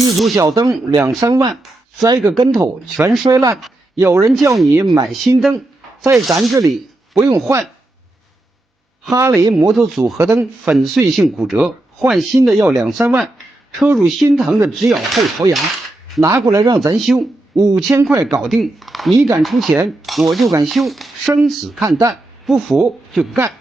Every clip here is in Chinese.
一组小灯2、3万，栽个跟头全摔烂。有人叫你买新灯，在咱这里不用换。哈雷摩托组合灯粉碎性骨折，换新的要2、3万，车主心疼的直咬后槽牙，拿过来让咱修，5000块搞定。你敢出钱，我就敢修，生死看淡，不服就干。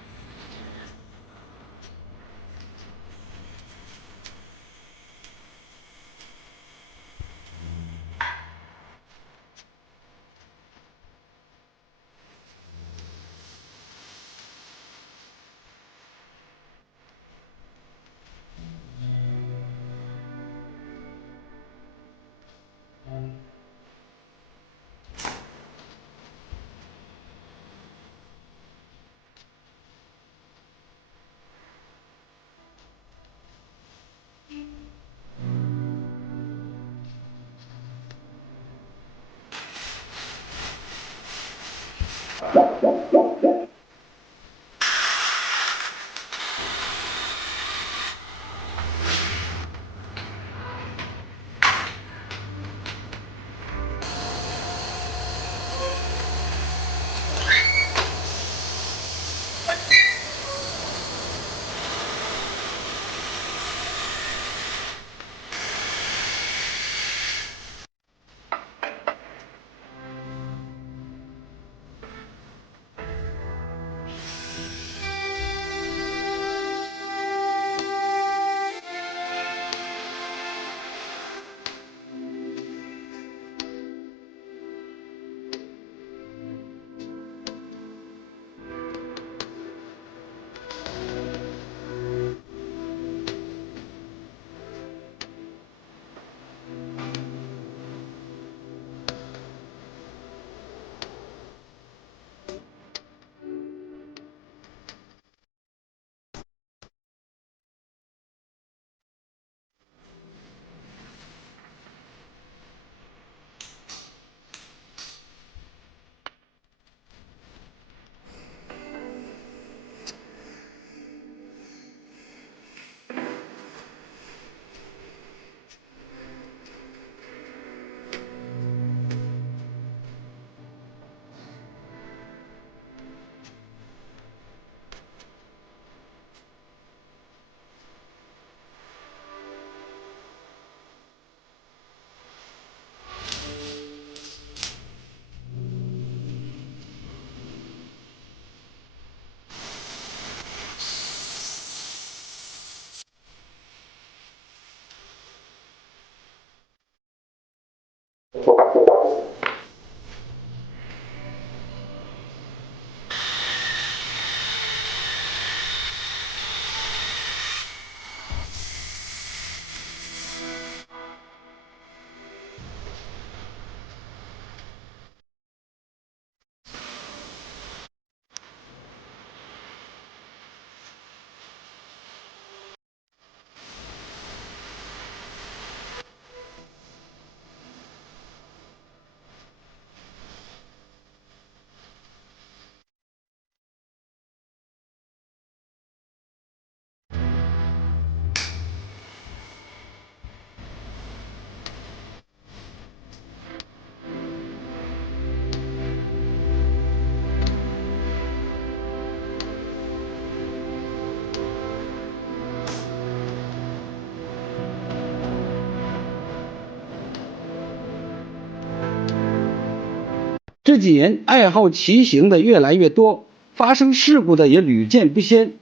这几年爱好骑行的越来越多，发生事故的也屡见不鲜。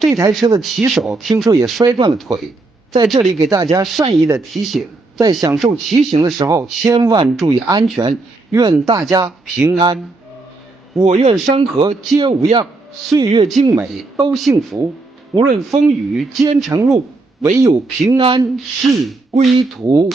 这台车的骑手听说也摔断了腿，在这里给大家善意的提醒，在享受骑行的时候千万注意安全，愿大家平安。我愿山河皆无恙，岁月静美都幸福。无论风雨兼程路，唯有平安是归途。